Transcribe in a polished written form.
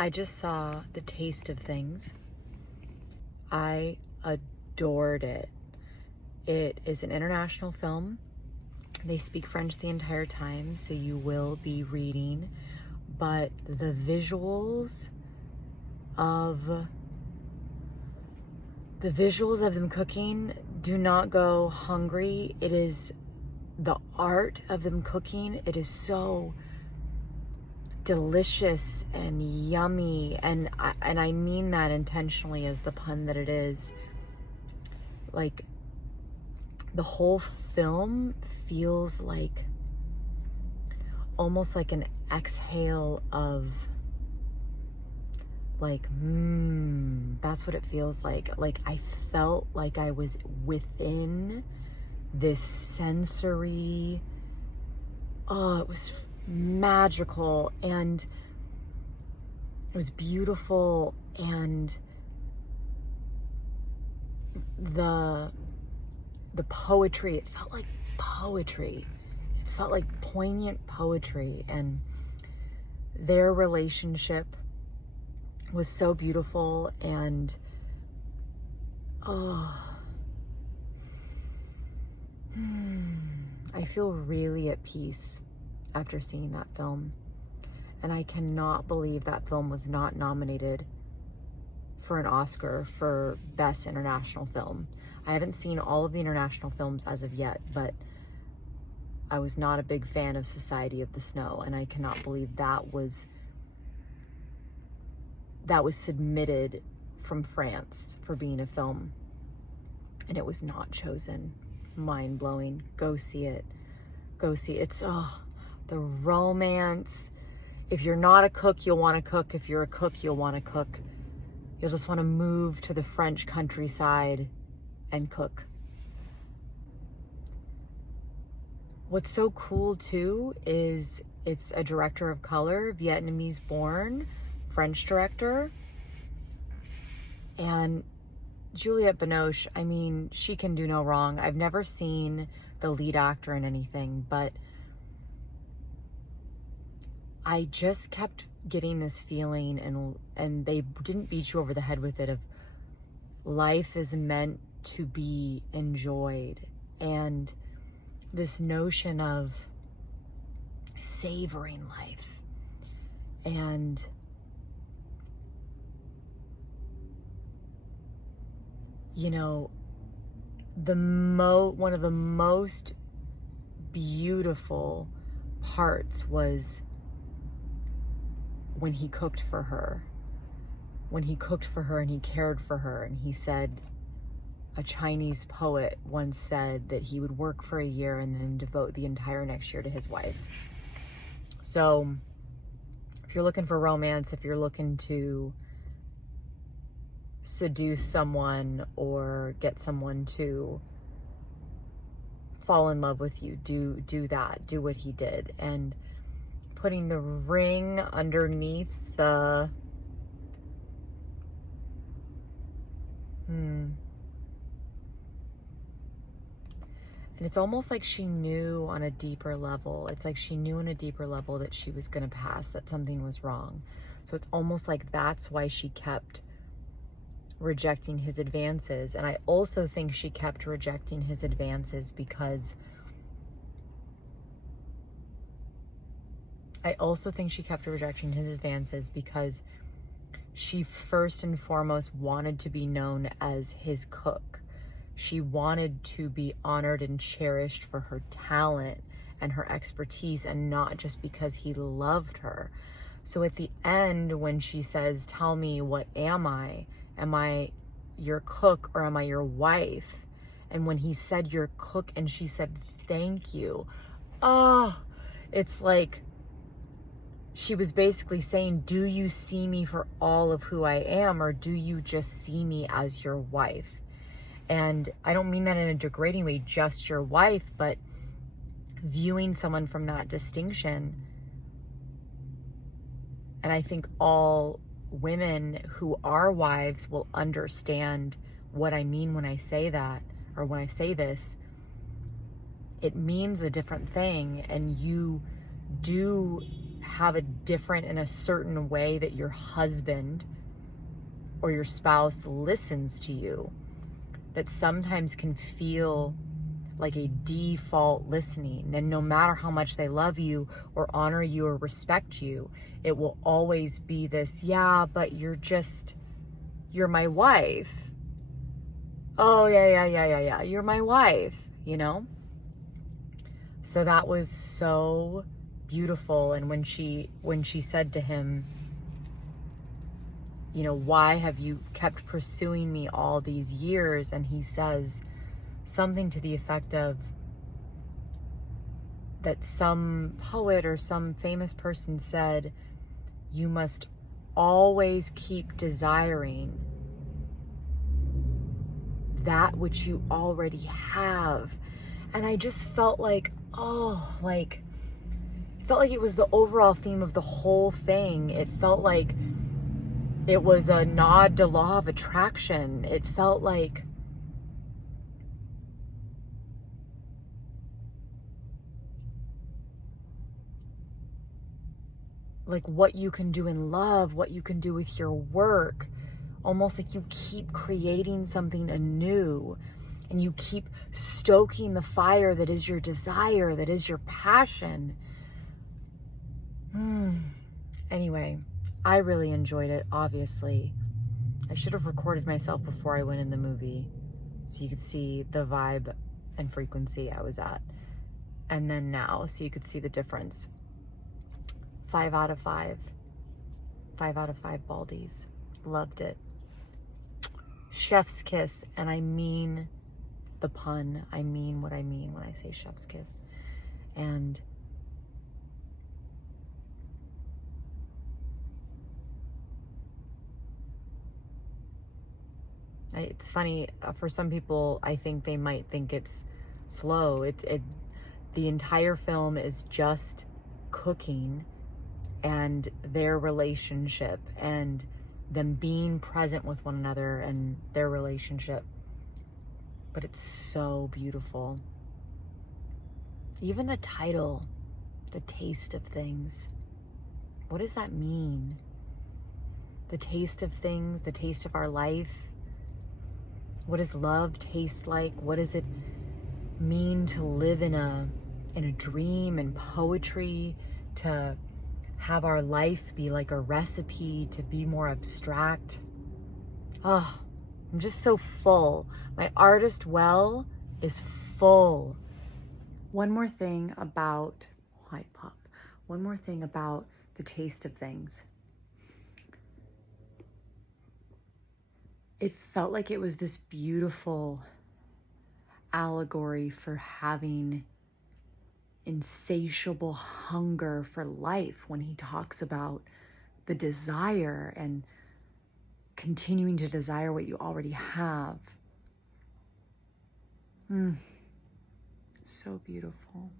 I just saw The Taste of Things. I adored it. It is an international film. They speak French the entire time, so you will be reading, but the visuals of them cooking do not go hungry. It is the art of them cooking. It is so delicious and yummy, and I mean that intentionally as the pun that it is. Like, the whole film feels like almost like an exhale of like, that's what it feels like. Like, I felt like I was within this sensory, it was magical, and it was beautiful, and the poetry, it felt like poetry. It felt like poignant poetry, and their relationship was so beautiful, and I feel really at peace after seeing that film. And I cannot believe that film was not nominated for an Oscar for Best International Film. I haven't seen all of the international films as of yet, but I was not a big fan of Society of the Snow, and I cannot believe that was submitted from France for being a film, and it was not chosen. Mind-blowing. Go see it. Go see it. It's the romance. If you're not a cook, you'll want to cook. If you're a cook, you'll want to cook. You'll just want to move to the French countryside and cook. What's so cool too is it's a director of color, Vietnamese born, French director. And Juliette Binoche, I mean, she can do no wrong. I've never seen the lead actor in anything, but I just kept getting this feeling, and they didn't beat you over the head with it, of life is meant to be enjoyed, and this notion of savoring life, and you know, one of the most beautiful parts was when he cooked for her. When he cooked for her and he cared for her, and he said, a Chinese poet once said that he would work for a year and then devote the entire next year to his wife. So if you're looking for romance, if you're looking to seduce someone or get someone to fall in love with you, do that. Do what he did. And putting the ring underneath the and it's almost like she knew on a deeper level. It's like she knew on a deeper level that she was going to pass, that something was wrong. So it's almost like that's why she kept rejecting his advances. And I also think she kept rejecting his advances because she first and foremost wanted to be known as his cook. She wanted to be honored and cherished for her talent and her expertise, and not just because he loved her. So at the end, when she says, tell me, what am I? Am I your cook or am I your wife? And when he said your cook and she said, thank you. It's like she was basically saying, do you see me for all of who I am, or do you just see me as your wife? And I don't mean that in a degrading way, just your wife, but viewing someone from that distinction. And I think all women who are wives will understand what I mean when I say that, or when I say this. It means a different thing, and you do have a different in a certain way that your husband or your spouse listens to you, that sometimes can feel like a default listening. And no matter how much they love you or honor you or respect you, it will always be this, yeah, but you're my wife. Oh, yeah, you're my wife, you know? So that was so beautiful. And when she said to him, you know, why have you kept pursuing me all these years? And he says something to the effect of that some poet or some famous person said, you must always keep desiring that which you already have. And I just felt like, it felt like it was the overall theme of the whole thing. It felt like it was a nod to law of attraction. It felt like what you can do in love, what you can do with your work, almost like you keep creating something anew and you keep stoking the fire that is your desire, that is your passion. Anyway, I really enjoyed it, obviously. I should have recorded myself before I went in the movie so you could see the vibe and frequency I was at. And then now, so you could see the difference. 5 out of 5. 5 out of 5 Baldies. Loved it. Chef's kiss, and I mean the pun. I mean what I mean when I say chef's kiss. And it's funny, for some people, I think they might think it's slow. The entire film is just cooking and their relationship and them being present with one another and their relationship. But it's so beautiful. Even the title, The Taste of Things. What does that mean? The taste of things, the taste of our life. What does love taste like? What does it mean to live in a dream and poetry, to have our life be like a recipe, to be more abstract? Oh, I'm just so full. My artist well is full. One more thing about, hi pup. One more thing about The Taste of Things. It felt like it was this beautiful allegory for having insatiable hunger for life when he talks about the desire and continuing to desire what you already have. So beautiful.